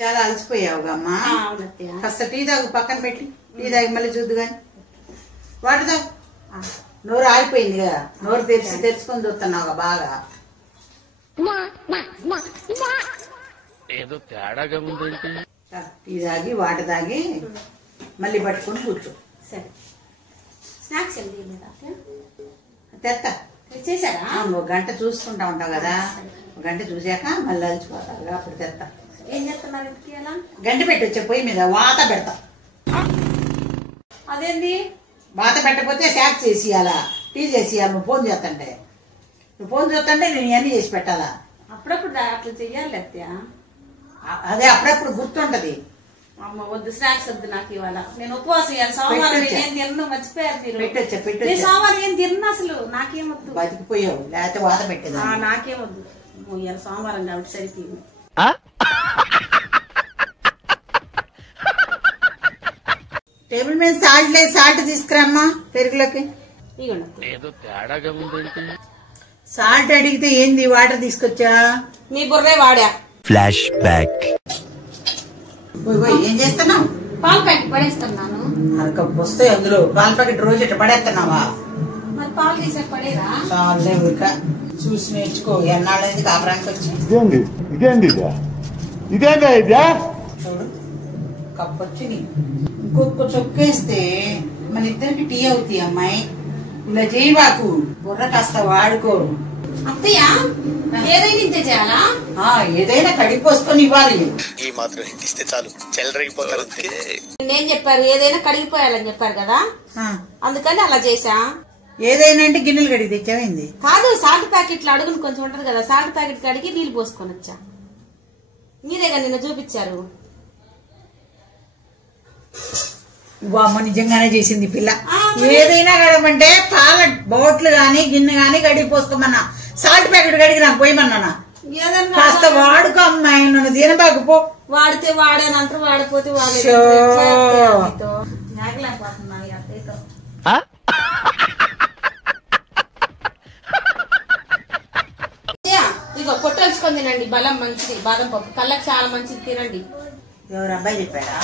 చాలా అలసిపోయావుగా అమ్మా. కాస్త టీ తాగు, పక్కన పెట్టి టీ తాగి మళ్ళీ చూద్దు గాని. వాటర్ తాగు. నోరు ఆగిపోయింది కదా, నోరు తెరుచుకొని చూస్తున్నావుగా బాగా. ఏదో తేడాగా ఉందంటే టీ తాగి వాటర్ తాగి మళ్ళీ పట్టుకొని కూర్చో. స్నాక్స్ తెత్తా చేశారా? ఒక గంట చూసుకుంటా ఉంటావు కదా, ఒక గంట చూసాక మళ్ళీ అలసిపోతావు, అప్పుడు తెత్తా. ఏం చేస్తున్నారు? గంట పెట్టొచ్చా పొయ్యి మీద, వాత పెడతా. అదేంది వాత పెట్టకపోతే శాక్ చేసి ఇవ్వాలా, టీ చేసి ఇవ్వాలి. నువ్వు ఫోన్ చేస్తుంటే నేను ఇవన్నీ చేసి పెట్టాలా? అప్పుడప్పుడు అట్లా చెయ్యాలి అత్తయ్య. అదే అప్పుడప్పుడు గుర్తుంటది. అమ్మ వద్దు, స్నాక్స్ వద్దు నాకు ఇవాళ. నేను ఉపవాసం ఇవ్వాలి. సోమవారం ఏం తిన్ను, మర్చిపోయారు మీరు. పెట్టొచ్చా సోమవారం ఏం తిన్ను అసలు. నాకేమొద్దు. బతికిపోయావు, లేకపోతే వాత పెట్టేది. నాకేమొద్దు. ఇవాళ సోమవారం కాబట్టి సరిపోయింది. టేబుల్ మీద సాల్ట్ లేదు, సాల్ట్ తీసుకురామ్మా పెరుగులోకి. ఏదో తేడాగా ఉందంటే సాల్ట్ అడిగితే ఏంది వాటర్ తీసుకొచ్చా? నీ బుర్రే వాడా. Flash back. ఏం చేస్తున్నావు? పాలు ప్యాకెట్ పడేస్తున్నాను. అరకప్పు వస్తాయి అందులో, పాల ప్యాకెట్ రోజు ఇట్లా పడేస్తున్నావా? మరి పాలు తీసాక పడేరా? చాలే ఊరిక చూసి నేర్చుకో. ఎన్నాళ్ళైంది కాపురానికి వచ్చి. చూడు కప్పు వచ్చి ఇంకొక చొక్కేస్తే మన ఇద్దరికి టీ అవుతాయి. అమ్మాయి ఇలా చేయబాకు, బుర్ర కాస్త వాడుకో. అత్తయ్య ఏదైనా ఇంతే చేయాలా? ఏదైనా కడిగి పోసుకొని ఇవ్వాలి. ఈ మాత్రం ఇస్తే చాలు, చెల్లరగిపోతారు. నేను చెప్పారు ఏదైనా కడిగిపోయాలని చెప్పారు కదా, అందుకని అలా చేసా. ఏదైనా అంటే గిన్నెలు కడిగి తెచ్చావేంది? కాదు, సాల్ట్ ప్యాకెట్లు అడుగుని కొంచెం ఉంటది కదా, సాల్ట్ ప్యాకెట్ కడిగి నీళ్ళు పోసుకొని వచ్చా. మీరేగా నిన్న చూపించారు. అమ్మ నిజంగానే చేసింది పిల్ల. ఏదైనా కడగమంటే పాల బౌట్లు గాని గిన్నె గాని కడిగి పోసుకోమన్నా, సాల్ట్ ప్యాకెట్ కడిగి నాకు పోయమన్నా. కాస్త వాడుకో అమ్మాయి, నన్ను తినబాకపో. వాడితే వాడానంటారు, వాడిపోతే వాడేతో. ఇగో పొట్టల్చుకొని తినండి, బలం మంచిది. బాదం పప్పు కళ్ళకి చాలా మంచిది, తినండి. ఎవరు అబ్బాయి చెప్పాడా?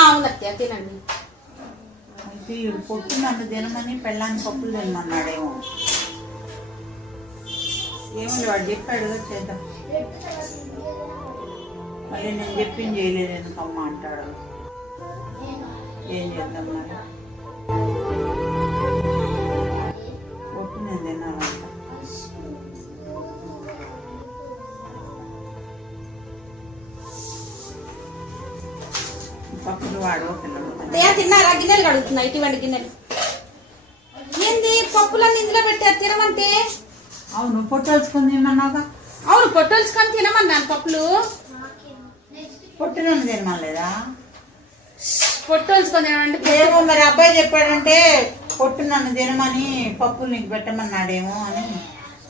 అవునత్తయ్య తినండి. పొట్టు నన్ను తినమని పెళ్ళాన్ని పప్పులు తినమన్నాడేమో. ఏముంది వాడు చెప్పాడు చేద్దాం. మళ్ళీ నేను చెప్పింది చేయలేదు ఎందుకమ్మా అంటాడు. ఏం చేద్దాం మరి? పొట్టు నేను తినాలంట. పప్పులు వాడు పిల్లలు తిన్నారా? గిన్నెలు కడుగుతున్నా, ఇటువంటి గిన్నెలు. ఏంది పప్పులన్నీ ఇందులో పెట్టారు తినమంటే? అవును పొట్టల్చుకొని తినమన్నావుగా. అవును పొట్టల్చుకొని తినమన్నాను పప్పులు. పొట్టు నన్ను తినమలేదా? పొట్టల్చుకొని తినమంటే ఏమో మరి అబ్బాయి చెప్పాడంటే పొట్టు నన్ను తినమని పప్పులు నీకు పెట్టమన్నాడేమో అని.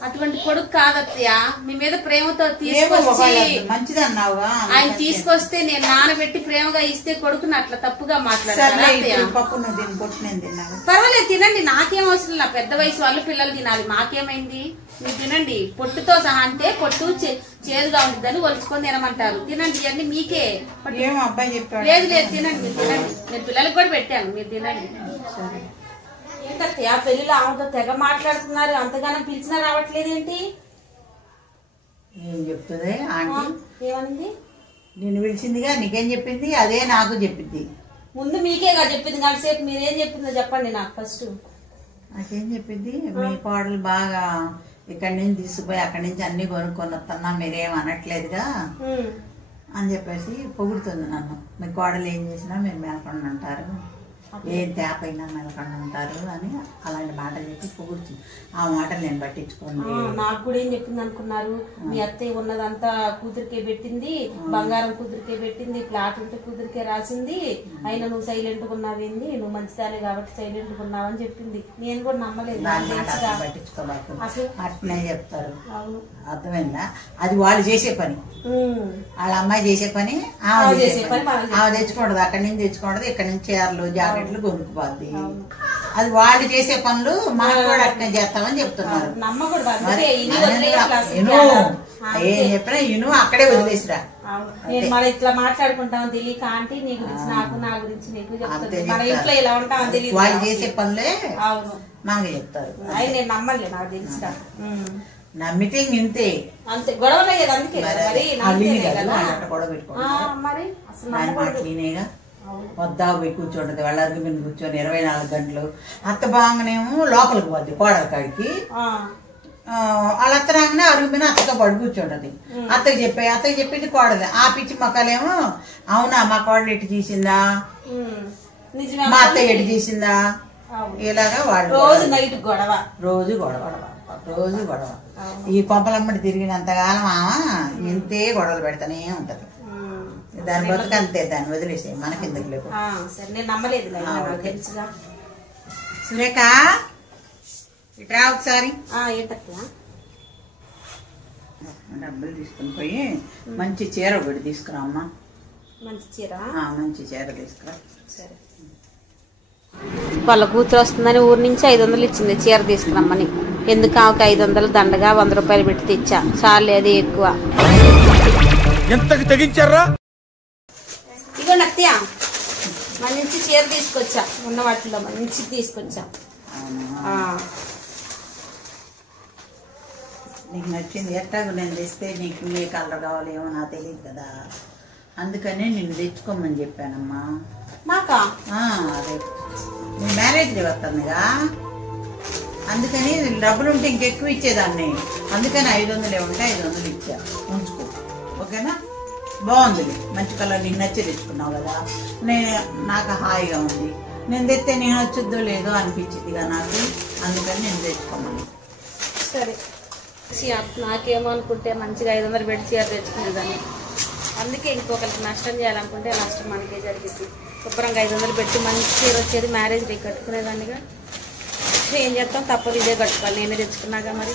అటువంటి కొడుకు కాదత్తయ్య, మీ మీద ప్రేమతో తీసుకొచ్చి మంచిది అన్నావుగా. ఆయన తీసుకొస్తే నేను నానబెట్టి ప్రేమగా ఇస్తే కొడుకుని అట్లా తప్పుగా మాట్లాడారు. పప్పు నువ్వు తిని పొట్టు నేను తిన్నాను. పర్వాలేదు తినండి, నాకేం అవసరం. నా పెద్ద వయసు వాళ్ళు పిల్లలు తినాలి, మాకేమైంది? మీరు తినండి. పొట్టుతో సహా అంటే పొట్టు చేదుగా ఉంటుందని ఒలుచుకొని తినమంటారు. తినండి, ఇవన్నీ మీకే. ఏమో అబ్బాయి చెప్పాడు. లేదు లేదు తినండి, మీరు తినండి. నేను పిల్లలకు కూడా పెట్టాను, మీరు తినండి. ఏంటత్తయ్య పెళ్లిలో ఆమెతో తెగ మాట్లాడుతున్నారు, అంతగానో పిలిచినా రావట్లేదు ఏంటి? ఏం చెప్తుంది ఆంటీ? ఏమనింది? నేను పిలిచిందిగా, నీకేం చెప్పింది? అదే నాకు చెప్పింది. ముందు మీకేగా చెప్పింది, కానీ సేపు మీరేం చెప్పిందో చెప్పండి నాకు ఫస్ట్. నాకేం చెప్పింది? మీ కోడలు బాగా ఇక్కడి నుంచి తీసుకుపోయి అక్కడి నుంచి అన్ని కొనుక్కొని వస్తున్నా, మీరేం అనట్లేదుగా అని చెప్పేసి పొగుడుతుంది నన్ను. మీ కోడలు ఏం చేసినా మీరు మేలకుండా ఉంటారు, ఏం తేపైనా మెలకుండా ఉంటారు అని అలాంటి మాటలు చెప్పి పొగుడుతుంది. ఆ మాటలు నేను పట్టించుకోండి. నాకు కూడా ఏం చెప్పింది అనుకున్నారు? మీ అత్తయ్య ఉన్నదంతా కూతురికే పెట్టింది, బంగారం కూతురికే పెట్టింది, ప్లాట్ ఉంటే కూతురికే రాసింది, అయినా నువ్వు సైలెంట్ గా ఉన్నావేంది, నువ్వు మంచిదానే కాబట్టి సైలెంట్ గా ఉన్నావు అని చెప్పింది. నేను కూడా నమ్మలేదు. పట్టించుకోలేకు, అసలు అట్నే చెప్తారు. అర్థమైందా? అది వాళ్ళు చేసే పని, వాళ్ళ అమ్మాయి చేసే పని, ఆమె తెచ్చుకోవడదు, అక్కడి నుంచి తెచ్చుకోవడదు, ఇక్కడి నుంచి చీరలు జాకెట్లు కొనుక్కుపోద్ది. అది వాళ్ళు చేసే పనులు మనం కూడా అట్నే చేస్తామని చెప్తున్నారు. నమ్మకూడదు. ఏం చెప్పినా ఇను అక్కడే వదిలేసిరా. నేను మళ్ళీ ఇట్లా మాట్లాడుకుంటాం తెలియక ఆంటీ నీ గురించి నాకు నా గురించి నీకు చెప్తుంది మన ఇంట్లో ఇలా ఉంటామని తెలియదు వాళ్ళు చేసే పనులే అవును మనకి చెప్తారు. అవి నేను నమ్మలే నాకు తెలుసు నమ్మితే ఇంతే అంతే గొడవలు అయ్యేది అందుకే గొడవ పెట్టుకో మరి అసలు వద్దా పోయి కూర్చోంటది వాళ్ళ అరుగు మీద కూర్చొని 24 గంటలు. అత్త బాగానేమో లోపలికి పోద్ది కోడల కాడికి, వాళ్ళ అత్త రాగానే అరుగు మీద అత్తతో పడి కూర్చోంటది. అత్తకి చెప్పింది కోడది. ఆ పిచ్చి మొక్కలేమో అవునా మా కోడలు ఎటు చేసిందా, మా అత్త ఎటు చేసిందా, ఇలాగా వాళ్ళు రోజు నైట్ గొడవ రోజు గొడవ. ఈ కొంపలమ్మడి తిరిగినంతకాలం ఇంతే గొడవలు పెడతానే ఉంటది. దాని బతుకు అంతే, దాన్ని వదిలేసే మనకెందుకు లేవు. సురేఖ ఇట్రా ఒకసారి. డబ్బులు తీసుకుని పోయి మంచి చీర ఒకటి తీసుకురా అమ్మా. మంచి చీర తీసుకురా. సరే. వాళ్ళ కూతురు వస్తుందని ఊరి నుంచి 500 ఇచ్చింది చీర తీసుకురమ్మని. ఎందుకు ఆమెకు 500 దండగా 100 రూపాయలు పెట్టి తెచ్చా. చాలు అది ఎక్కువ. ఇగో నత్య మంచి చీర తీసుకొచ్చా, ఉన్న వాటిలో మంచి తీసుకొచ్చా. నీకు నచ్చింది ఎట్టాగు నేను తెస్తే నీకు ఏ కలర్ కావాలేమో నాకు తెలియదు కదా, అందుకనే నిన్ను తెచ్చుకోమని చెప్పానమ్మా. మాకా అదే నీ మ్యారేజ్ డే వస్తుందిగా, అందుకని డబ్బులు ఉంటే ఇంకెక్కువ ఇచ్చేదాన్ని. అందుకని 500 ఉంటే 500 ఇచ్చా, ఉంచుకో. ఓకేనా? బాగుంది, మంచి కలర్ నీకు నచ్చి తెచ్చుకున్నావు కదా. నాకు హాయిగా ఉంది. నేను తెస్తే నేను వచ్చొద్దో లేదో అనిపించిందిగా నాకు, అందుకని నేను తెచ్చుకోమని. సరే. నాకేమో అనుకుంటే మంచిగా 500 పెట్టి చీర తెచ్చుకునేదాన్ని. అందుకే ఇంకొకరికి నష్టం చేయాలనుకుంటే నష్టం మనకే జరిగింది. శుభ్రంగా 500 పెట్టి మంచి చీర వచ్చేది, మ్యారేజ్ డే కట్టుకునేదాన్నిగా. ఏం చేస్తాం, తప్పదు, ఇదే కట్టుకోవాలి. నేనే తెచ్చుకున్నాగా మరి.